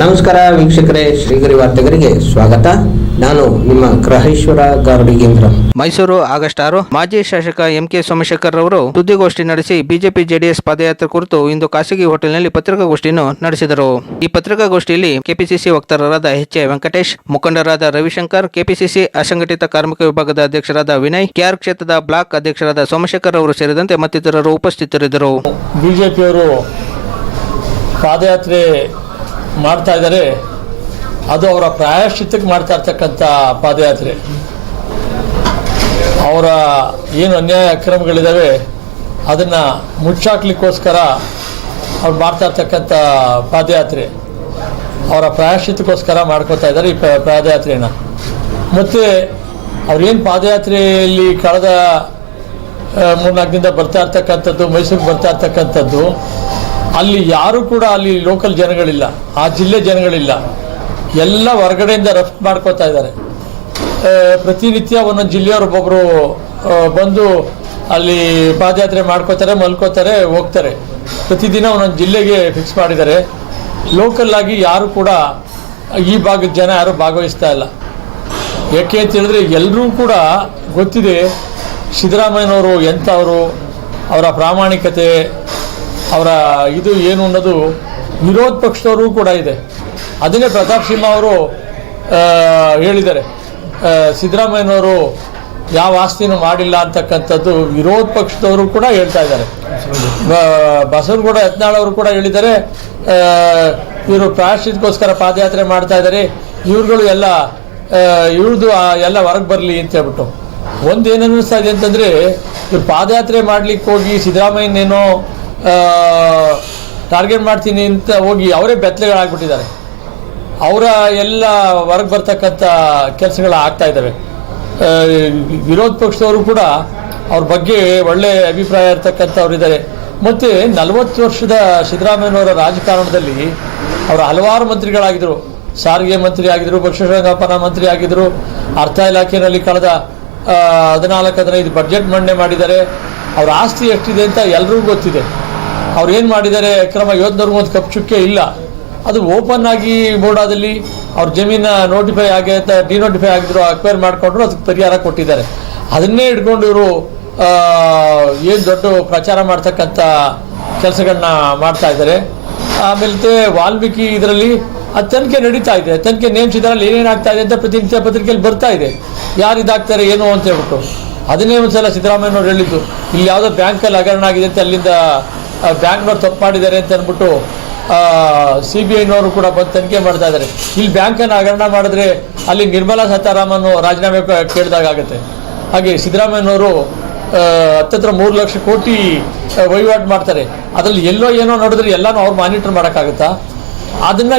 ನಮಸ್ಕಾರ ವೀಕ್ಷಕರೇ ಶ್ರೀಗರಿ ವಾರ್ತೆಗರಿಗೆ ಸ್ವಾಗತ. ನಾನು ನಿಮ್ಮ ಗ್ರಹೇಶ್ವರ ಗಾರ್ಡಿಗೇಂದ್ರ ಮೈಸೂರು ಆಗಸ್ಟ್ ಆರು ಮಾಜಿ ಶಾಸಕ ಎಂ ಕೆ ಸೋಮಶೇಖರ್ ಅವರು ಸುದ್ದಿಗೋಷ್ಠಿ ನಡೆಸಿ ಬಿಜೆಪಿ ಜೆಡಿಎಸ್ ಪಾದಯಾತ್ರೆ ಕುರಿತು ಇಂದು ಖಾಸಗಿ ಹೋಟೆಲ್ನಲ್ಲಿ ಪತ್ರಿಕಾಗೋಷ್ಠಿಯನ್ನು ನಡೆಸಿದರು. ಈ ಪತ್ರಿಕಾಗೋಷ್ಠಿಯಲ್ಲಿ ಕೆಪಿಸಿಸಿ ವಕ್ತಾರರಾದ ಎಚ್ ಎ ವೆಂಕಟೇಶ್ ಮುಖಂಡರಾದ ರವಿಶಂಕರ್ ಕೆಪಿಸಿಸಿ ಅಸಂಘಟಿತ ಕಾರ್ಮಿಕ ವಿಭಾಗದ ಅಧ್ಯಕ್ಷರಾದ ವಿನಯ್ ಕೆಆರ್ ಕ್ಷೇತ್ರದ ಬ್ಲಾಕ್ ಅಧ್ಯಕ್ಷರಾದ ಸೋಮಶೇಖರ್ ಅವರು ಸೇರಿದಂತೆ ಮತ್ತಿತರರು ಉಪಸ್ಥಿತರಿದ್ದರು. ಬಿಜೆಪಿಯವರು ಜೆ ಪಿಯವರು ಪಾದಯಾತ್ರೆ ಮಾಡ್ತಾ ಇದ್ದಾರೆ, ಅದು ಅವರ ಪ್ರಾಯಶ್ಚಿತ್ತಕ್ಕೆ ಮಾಡ್ತಾ ಇರ್ತಕ್ಕಂಥ ಪಾದಯಾತ್ರೆ. ಅವರ ಏನು ಅನ್ಯಾಯ ಅಕ್ರಮಗಳಿದ್ದಾವೆ ಅದನ್ನು ಮುಚ್ಚಾಕ್ಲಿಕ್ಕೋಸ್ಕರ ಅವ್ರು ಮಾಡ್ತಾ ಇರ್ತಕ್ಕಂಥ ಪಾದಯಾತ್ರೆ. ಅವರ ಪ್ರಾಯಶ್ಚಿತ್ತಕ್ಕೋಸ್ಕರ ಮಾಡ್ಕೋತಾ ಇದ್ದಾರೆ ಈ ಪಾದಯಾತ್ರೆಯನ್ನು. ಮತ್ತು ಅವ್ರೇನು ಪಾದಯಾತ್ರೆಯಲ್ಲಿ ಕಳೆದ ಮೂರ್ನಾಲ್ಕು ದಿನದಿಂದ ಬರ್ತಾ ಇರ್ತಕ್ಕಂಥದ್ದು, ಮೈಸೂರಿಗೆ ಬರ್ತಾ ಇರ್ತಕ್ಕಂಥದ್ದು ಅಲ್ಲಿ ಯಾರು ಕೂಡ ಅಲ್ಲಿ ಲೋಕಲ್ ಜನಗಳಿಲ್ಲ. ಆ ಜಿಲ್ಲೆ ಜನಗಳಿಲ್ಲ. ಎಲ್ಲ ಹೊರಗಡೆಯಿಂದ ರಫ್ತು ಮಾಡ್ಕೋತಾ ಇದ್ದಾರೆ. ಪ್ರತಿನಿತ್ಯ ಒಂದೊಂದು ಜಿಲ್ಲೆಯವರು ಒಬ್ಬೊಬ್ಬರು ಬಂದು ಅಲ್ಲಿ ಪಾದಯಾತ್ರೆ ಮಾಡ್ಕೋತಾರೆ, ಮಲ್ಕೋತಾರೆ, ಹೋಗ್ತಾರೆ. ಪ್ರತಿದಿನ ಒಂದೊಂದು ಜಿಲ್ಲೆಗೆ ಫಿಕ್ಸ್ ಮಾಡಿದ್ದಾರೆ. ಲೋಕಲ್ ಆಗಿ ಯಾರು ಕೂಡ ಈ ಭಾಗದ ಜನ ಯಾರು ಭಾಗವಹಿಸ್ತಾ ಇಲ್ಲ. ಯಾಕೆ ಅಂತ ಹೇಳಿದ್ರೆ ಎಲ್ಲರೂ ಕೂಡ ಗೊತ್ತಿದೆ ಸಿದ್ದರಾಮಯ್ಯನವರು ಎಂಥವರು, ಅವರ ಪ್ರಾಮಾಣಿಕತೆ ಅವರ ಇದು ಏನು ಅನ್ನೋದು ವಿರೋಧ ಪಕ್ಷದವರು ಕೂಡ ಇದೆ. ಅದನ್ನೇ ಪ್ರತಾಪ್ ಸಿಂಹ ಅವರು ಹೇಳಿದ್ದಾರೆ. ಸಿದ್ದರಾಮಯ್ಯನವರು ಯಾವ ಆಸ್ತಿನೂ ಮಾಡಿಲ್ಲ ಅಂತಕ್ಕಂಥದ್ದು ವಿರೋಧ ಪಕ್ಷದವರು ಕೂಡ ಹೇಳ್ತಾ ಇದ್ದಾರೆ. ಬಸವನಗೌಡ ಯತ್ನಾಳ್ ಅವರು ಕೂಡ ಹೇಳಿದ್ದಾರೆ ಇವರು ಪ್ರಾಯಶ್ಚಿತ್ಕೋಸ್ಕರ ಪಾದಯಾತ್ರೆ ಮಾಡ್ತಾ ಇದ್ದಾರೆ. ಇವ್ರುಗಳು ಎಲ್ಲ ಇವ್ರದ್ದು ಎಲ್ಲ ಹೊರಗೆ ಬರಲಿ ಅಂತ ಹೇಳ್ಬಿಟ್ಟು. ಒಂದು ಏನು ಅನ್ನಿಸ್ತಾ ಇದೆ ಅಂತಂದ್ರೆ, ಇವ್ರು ಪಾದಯಾತ್ರೆ ಮಾಡ್ಲಿಕ್ಕೆ ಹೋಗಿ ಸಿದ್ದರಾಮಯ್ಯನೇನೋ ಟಾರ್ಗೆಟ್ ಮಾಡ್ತೀನಿ ಅಂತ ಹೋಗಿ ಅವರೇ ಬೆತ್ತಲೆಗಳಾಗ್ಬಿಟ್ಟಿದ್ದಾರೆ ಅವರ ಎಲ್ಲ ಹೊರಗೆ ಬರ್ತಕ್ಕಂಥ ಕೆಲಸಗಳು ಆಗ್ತಾ ಇದ್ದಾವೆ. ವಿರೋಧ ಪಕ್ಷದವರು ಕೂಡ ಅವ್ರ ಬಗ್ಗೆ ಒಳ್ಳೆ ಅಭಿಪ್ರಾಯ ಇರ್ತಕ್ಕಂಥವ್ರು ಇದ್ದಾರೆ. ಮತ್ತು ನಲವತ್ತು ವರ್ಷದ ಸಿದ್ದರಾಮಯ್ಯನವರ ರಾಜಕಾರಣದಲ್ಲಿ ಅವರು ಹಲವಾರು ಮಂತ್ರಿಗಳಾಗಿದ್ದರು ಸಾರಿಗೆ ಮಂತ್ರಿ ಆಗಿದ್ದರು ಪಕ್ಷಸಂಗೋಪನಾ ಮಂತ್ರಿ ಆಗಿದ್ದರು ಅರ್ಥ ಇಲಾಖೆಯಲ್ಲಿ ಕಳೆದ ಹದಿನಾಲ್ಕು, ಹದಿನೈದು ಬಜೆಟ್ ಮಂಡನೆ ಮಾಡಿದ್ದಾರೆ. ಅವರ ಆಸ್ತಿ ಎಷ್ಟಿದೆ ಅಂತ ಎಲ್ರಿಗೂ ಗೊತ್ತಿದೆ. ಅವ್ರು ಏನು ಮಾಡಿದ್ದಾರೆ, ಕ್ರಮ ಯೋಧನವ್ರಿಗೂ ಒಂದು ಕಪ್ ಚುಕ್ಕೆ ಇಲ್ಲ. ಅದು ಓಪನ್ ಆಗಿ ಬೋರ್ಡಾದಲ್ಲಿ ಅವ್ರ ಜಮೀನ ನೋಟಿಫೈ ಆಗಿ ಡಿನೋಟಿಫೈ ಆಗಿದ್ರು ಅಕ್ವೈರ್ ಮಾಡಿಕೊಂಡ್ರು, ಅದಕ್ಕೆ ಪರಿಹಾರ ಕೊಟ್ಟಿದ್ದಾರೆ. ಅದನ್ನೇ ಇಟ್ಕೊಂಡು ಇವರು ಏನು ದೊಡ್ಡ ಪ್ರಚಾರ ಮಾಡ್ತಕ್ಕಂಥ ಕೆಲಸಗಳನ್ನ ಮಾಡ್ತಾ ಇದ್ದಾರೆ. ಆಮೇಲೆ ವಾಲ್ಮೀಕಿ ಇದರಲ್ಲಿ ಅದು ತನಿಖೆ ನಡೀತಾ ಇದೆ. ತನಿಖೆ ನೇಮಿಸಿದ್ರಲ್ಲಿ ಏನೇನಾಗ್ತಾ ಇದೆ ಅಂತ ಪ್ರತಿನಿತ್ಯ ಪತ್ರಿಕೆಯಲ್ಲಿ ಬರ್ತಾ ಇದೆ. ಯಾರು ಇದಾಗ್ತಾರೆ, ಏನು ಅಂತ ಹೇಳ್ಬಿಟ್ಟು. ಅದನ್ನೇ ಒಂದ್ಸಲ ಸಿದ್ದರಾಮಯ್ಯನವ್ರು ಹೇಳಿದ್ದು. ಇಲ್ಲಿ ಯಾವುದೋ ಬ್ಯಾಂಕಲ್ಲಿ ಹಗರಣ ಆಗಿದೆ ಅಂತ ಅಲ್ಲಿಂದ ಬ್ಯಾಂಕ್ನವ್ರು ತಪ್ಪು ಮಾಡಿದ್ದಾರೆ ಅಂತ ಅಂದ್ಬಿಟ್ಟು ಸಿ ಬಿ ಐನವರು ಕೂಡ ಬಂದು ತನಿಖೆ ಮಾಡ್ತಾ ಇದ್ದಾರೆ. ಇಲ್ಲಿ ಬ್ಯಾಂಕನ್ನು ಹಗರಣ ಮಾಡಿದ್ರೆ ಅಲ್ಲಿ ನಿರ್ಮಲಾ ಸೀತಾರಾಮನ್ ರಾಜೀನಾಮೆ ಕೇಳಿದಾಗತ್ತೆ ಹಾಗೆ ಸಿದ್ದರಾಮಯ್ಯನವರು ಹತ್ತತ್ರ ಮೂರು ಲಕ್ಷ ಕೋಟಿ ವಹಿವಾಟು ಮಾಡ್ತಾರೆ. ಅದರಲ್ಲಿ ಎಲ್ಲೋ ಏನೋ ನೋಡಿದ್ರೆ ಎಲ್ಲನೂ ಅವ್ರು ಮಾನಿಟರ್ ಮಾಡೋಕ್ಕಾಗುತ್ತಾ? ಅದನ್ನ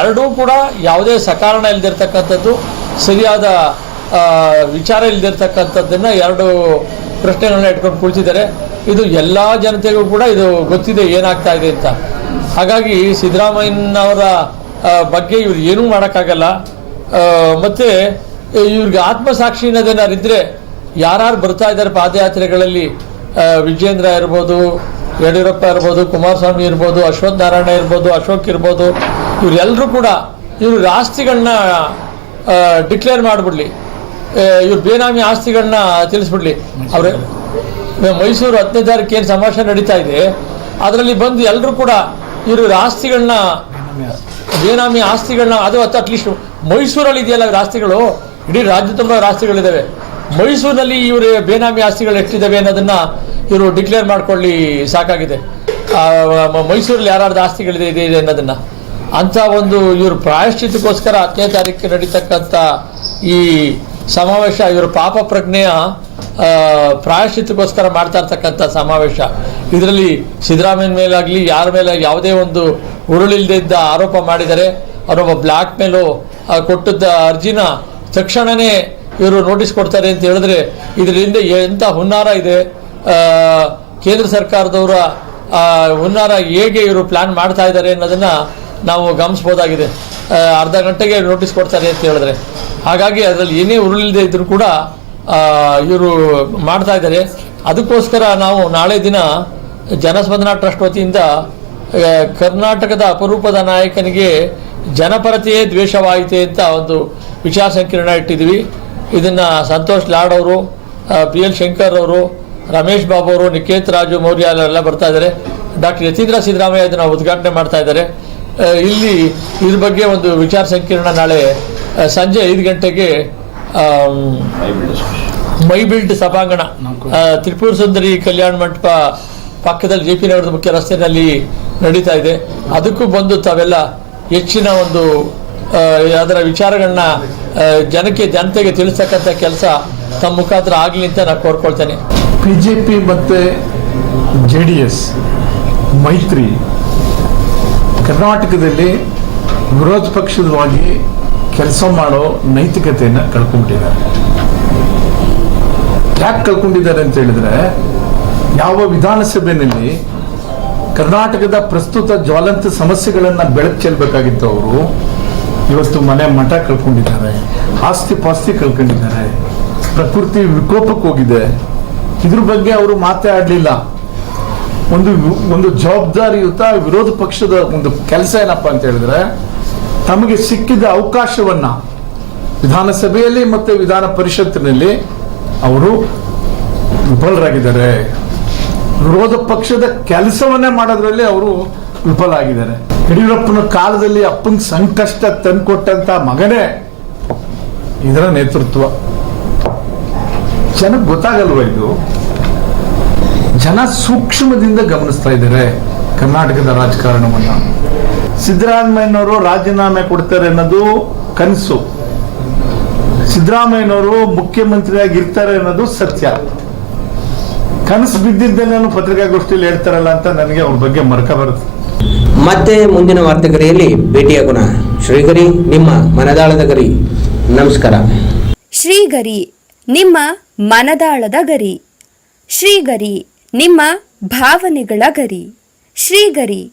ಎರಡೂ ಕೂಡ ಯಾವುದೇ ಸಕಾರಣ ಇಲ್ಲದಿರ್ತಕ್ಕಂಥದ್ದು ಸರಿಯಾದ ವಿಚಾರ ಇಲ್ಲದಿರ್ತಕ್ಕಂಥದ್ದನ್ನು ಎರಡು ಪ್ರಶ್ನೆಗಳನ್ನ ಇಟ್ಕೊಂಡು ಕುಳಿತಿದ್ದಾರೆ. ಇದು ಎಲ್ಲ ಜನತೆಗೂ ಕೂಡ ಇದು ಗೊತ್ತಿದೆ, ಏನಾಗ್ತಾ ಇದೆ ಅಂತ. ಹಾಗಾಗಿ ಸಿದ್ದರಾಮಯ್ಯನವರ ಬಗ್ಗೆ ಇವ್ರು ಏನೂ ಮಾಡೋಕ್ಕಾಗಲ್ಲ. ಮತ್ತೆ ಇವ್ರಿಗೆ ಆತ್ಮಸಾಕ್ಷಿ ಅನ್ನೋದೇನಾರು ಇದ್ರೆ ಯಾರು ಬರ್ತಾ ಇದ್ದಾರೆ ಪಾದಯಾತ್ರೆಗಳಲ್ಲಿ ವಿಜೇಂದ್ರ ಇರ್ಬೋದು, ಯಡಿಯೂರಪ್ಪ ಇರ್ಬೋದು, ಕುಮಾರಸ್ವಾಮಿ ಇರ್ಬೋದು, ಅಶ್ವಥ್ ನಾರಾಯಣ ಇರ್ಬೋದು, ಅಶೋಕ್ ಇರ್ಬೋದು ಇವರೆಲ್ಲರೂ ಕೂಡ ಇವ್ರ ಆಸ್ತಿಗಳನ್ನ ಡಿಕ್ಲೇರ್ ಮಾಡಿಬಿಡ್ಲಿ. ಇವ್ರ ಬೇನಾಮಿ ಆಸ್ತಿಗಳನ್ನ ತಿಳಿಸ್ಬಿಡ್ಲಿ. ಅವ್ರೆ ಮೈಸೂರು ಹತ್ತನೇ ತಾರೀಕು ಏನು ಸಮಾವೇಶ ನಡೀತಾ ಇದೆ. ಅದರಲ್ಲಿ ಬಂದು ಎಲ್ಲರೂ ಕೂಡ ಇವ್ರ ಆಸ್ತಿಗಳನ್ನ ಬೇನಾಮಿ ಆಸ್ತಿಗಳನ್ನ ಅದು ಅಟ್ಲೀಸ್ಟ್ ಮೈಸೂರಲ್ಲಿ ಇದೆಯಲ್ಲ ಆಸ್ತಿಗಳು? ಇಡೀ ರಾಜ್ಯ ತುಂಬ ಆಸ್ತಿಗಳಿದ್ದಾವೆ ಮೈಸೂರಿನಲ್ಲಿ ಇವರ ಬೇನಾಮಿ ಆಸ್ತಿಗಳು ಎಷ್ಟಿದ್ದಾವೆ ಅನ್ನೋದನ್ನ ಇವರು ಡಿಕ್ಲೇರ್ ಮಾಡ್ಕೊಳ್ಳಿ ಸಾಕಾಗಿದೆ. ಮೈಸೂರಲ್ಲಿ ಯಾರ್ಯಾರ್ದು ಆಸ್ತಿಗಳಿದೆ, ಇದೆ ಇದೆ ಅನ್ನೋದನ್ನ. ಅಂತ ಒಂದು ಇವರು ಪ್ರಾಯಶ್ಚಿತಕ್ಕೋಸ್ಕರ ಹತ್ತನೇ ತಾರೀಕು ನಡೀತಕ್ಕಂಥ ಈ ಸಮಾವೇಶ ಇವರು ಪಾಪ ಪ್ರಜ್ಞೆಯ ಪ್ರಾಯಶ್ಚಿತ್ತಕ್ಕೋಸ್ಕರ ಮಾಡ್ತಾ ಇರ್ತಕ್ಕಂಥ ಸಮಾವೇಶ. ಇದರಲ್ಲಿ ಸಿದ್ದರಾಮಯ್ಯ ಮೇಲಾಗಲಿ, ಯಾರ ಮೇಲೆ ಯಾವುದೇ ಒಂದು ಉರುಳಿಲ್ದೇ ಇದ್ದ ಆರೋಪ ಮಾಡಿದರೆ ಅವರೊಬ್ಬ ಬ್ಲ್ಯಾಕ್ ಮೇಲು ಕೊಟ್ಟಿದ್ದ ಅರ್ಜಿನ ತಕ್ಷಣವೇ ಇವರು ನೋಟಿಸ್ ಕೊಡ್ತಾರೆ ಅಂತ ಹೇಳಿದ್ರೆ, ಇದರಿಂದ ಎಂಥ ಹುನ್ನಾರ ಇದೆ? ಕೇಂದ್ರ ಸರ್ಕಾರದವರ ಹುನ್ನಾರ ಹೇಗೆ ಇವರು ಪ್ಲಾನ್ ಮಾಡ್ತಾ ಇದ್ದಾರೆ ಅನ್ನೋದನ್ನ ನಾವು ಗಮನಿಸ್ಬೋದಾಗಿದೆ. ಅರ್ಧ ಗಂಟೆಗೆ ನೋಟಿಸ್ ಕೊಡ್ತಾರೆ ಅಂತ ಹೇಳಿದ್ರೆ. ಹಾಗಾಗಿ ಅದರಲ್ಲಿ ಏನೇ ಉರುಳಿಲ್ಲದೆ ಇದ್ರು ಕೂಡ ಇವರು ಮಾಡ್ತಾ ಇದ್ದಾರೆ. ಅದಕ್ಕೋಸ್ಕರ ನಾವು ನಾಳೆ ದಿನ ಜನಸ್ಪಂದನಾ ಟ್ರಸ್ಟ್ ವತಿಯಿಂದ ಕರ್ನಾಟಕದ ಅಪರೂಪದ ನಾಯಕನಿಗೆ ಜನಪರತೆಯೇ ದ್ವೇಷವಾಯಿತೆ ಅಂತ ಒಂದು ವಿಚಾರ ಸಂಕಿರಣ ಇಟ್ಟಿದ್ದೀವಿ. ಇದನ್ನು ಸಂತೋಷ್ ಲಾಡ್ ಅವರು ಪಿ ಎಲ್ ಶಂಕರ್ ಅವರು, ರಮೇಶ್ ಬಾಬು ಅವರು, ನಿಕೇತ್ ರಾಜು ಮೌರ್ಯ ಎಲ್ಲ ಬರ್ತಾ ಇದ್ದಾರೆ. ಡಾಕ್ಟರ್ ಯತೀಂದ್ರ ಸಿದ್ದರಾಮಯ್ಯ ಇದನ್ನು ಉದ್ಘಾಟನೆ ಮಾಡ್ತಾ ಇದ್ದಾರೆ. ಇಲ್ಲಿ ಇದ್ರ ಬಗ್ಗೆ ಒಂದು ವಿಚಾರ ಸಂಕಿರಣ ನಾಳೆ ಸಂಜೆ ಐದು ಗಂಟೆಗೆ ಆಮ್, ಮೈ ಬಿಲ್ಡ್ ಸಭಾಂಗಣ. ತ್ರಿಪುರ ಸುಂದರಿ ಕಲ್ಯಾಣ ಮಂಟಪ ಪಕ್ಕದಲ್ಲಿ ಜೆ ಪಿ ನಗರದ ಮುಖ್ಯ ರಸ್ತೆಯಲ್ಲಿ ನಡೀತಾ ಇದೆ. ಅದಕ್ಕೂ ಬಂದು ತಾವೆಲ್ಲ ಹೆಚ್ಚಿನ ಒಂದು ಅದರ ವಿಚಾರಗಳನ್ನ ಜನಕ್ಕೆ ಜನತೆಗೆ ತಿಳಿಸ್ತಕ್ಕಂಥ ಕೆಲಸ ತಮ್ಮ ಮುಖಾಂತರ ಆಗಲಿ ಅಂತ ನಾನು ಕೋರ್ಕೊಳ್ತೇನೆ. ಬಿ ಜೆ ಪಿ ಮತ್ತು ಜೆ ಡಿ ಎಸ್ ಮೈತ್ರಿ ಕರ್ನಾಟಕದಲ್ಲಿ ವಿರೋಧ ಪಕ್ಷದವಾಗಿ ಕೆಲಸ ಮಾಡೋ ನೈತಿಕತೆಯನ್ನು ಕಳ್ಕೊಂಡಿದ್ದಾರೆ ಯಾಕೆ ಕಳ್ಕೊಂಡಿದ್ದಾರೆ ಅಂತ ಹೇಳಿದ್ರೆ, ಯಾವ ವಿಧಾನಸಭೆಯಲ್ಲಿ ಕರ್ನಾಟಕದ ಪ್ರಸ್ತುತ ಜ್ವಾಲಂತ ಸಮಸ್ಯೆಗಳನ್ನ ಬೆಳಕು ಚೆಲ್ಲಬೇಕಾಗಿತ್ತು ಅವರು, ಇವತ್ತು ಮನೆ ಮಠ ಕಳ್ಕೊಂಡಿದ್ದಾರೆ, ಆಸ್ತಿ ಪಾಸ್ತಿ ಕಳ್ಕೊಂಡಿದ್ದಾರೆ, ಪ್ರಕೃತಿ ವಿಕೋಪಕ್ಕೆ ಹೋಗಿದೆ. ಇದ್ರ ಬಗ್ಗೆ ಅವರು ಆಡ್ಲಿಲ್ಲ. ಒಂದು ಒಂದು ಜವಾಬ್ದಾರಿಯುತ ವಿರೋಧ ಪಕ್ಷದ ಒಂದು ಕೆಲಸ ಏನಪ್ಪಾ ಅಂತ ಹೇಳಿದ್ರೆ ತಮಗೆ ಸಿಕ್ಕಿದ ಅವಕಾಶವನ್ನ ವಿಧಾನಸಭೆಯಲ್ಲಿ ಮತ್ತೆ ವಿಧಾನ ಪರಿಷತ್ತಿನಲ್ಲಿ ಅವರು ವಿಫಲರಾಗಿದ್ದಾರೆ. ವಿರೋಧ ಪಕ್ಷದ ಕೆಲಸವನ್ನೇ ಮಾಡೋದ್ರಲ್ಲಿ ಅವರು ವಿಫಲಾಗಿದ್ದಾರೆ. ಯಡಿಯೂರಪ್ಪನ ಕಾಲದಲ್ಲಿ ಅಪ್ಪನ ಸಂಕಷ್ಟ ತಂದುಕೊಟ್ಟಂತ ಮಗನೇ ಇದರ ನೇತೃತ್ವ. ಜನ ಗೊತ್ತಾಗಲ್ವ ಇದು? ಜನ ಸೂಕ್ಷ್ಮದಿಂದ ಗಮನಿಸ್ತಾ ಇದ್ದಾರೆ ಕರ್ನಾಟಕದ ರಾಜಕಾರಣವನ್ನ. ಸಿದ್ದರಾಮಯ್ಯನವರು ರಾಜೀನಾಮೆ ಕೊಡ್ತಾರೆ ಅನ್ನೋದು ಕನಸು. ಸಿದ್ದರಾಮಯ್ಯನವರು ಮುಖ್ಯಮಂತ್ರಿಯಾಗಿ ಇರ್ತಾರೆ ಅನ್ನೋದು ಸತ್ಯ. ಕನಸು ಬಿದ್ದಿದ್ದನ್ನು ಪತ್ರಿಕಾಗೋಷ್ಠಿಯಲ್ಲಿ ಹೇಳ್ತಾರಲ್ಲ ಅಂತ ನನಗೆ ಅವ್ರ ಬಗ್ಗೆ ಮರಕ ಬರುತ್ತೆ. ಮತ್ತೆ ಮುಂದಿನ ವಾರ್ತೆಗರಿಯಲ್ಲಿ ಭೇಟಿಯಾಗೋಣ ಶ್ರೀಗರಿ ನಿಮ್ಮ ಮನದಾಳದ ಗರಿ. ನಮಸ್ಕಾರ. ಶ್ರೀಗರಿ ನಿಮ್ಮ ಮನದಾಳದ ಗರಿ. ಶ್ರೀಗರಿ ನಿಮ್ಮ ಭಾವನೆಗಳ ಗರಿ. ಶ್ರೀಗರಿ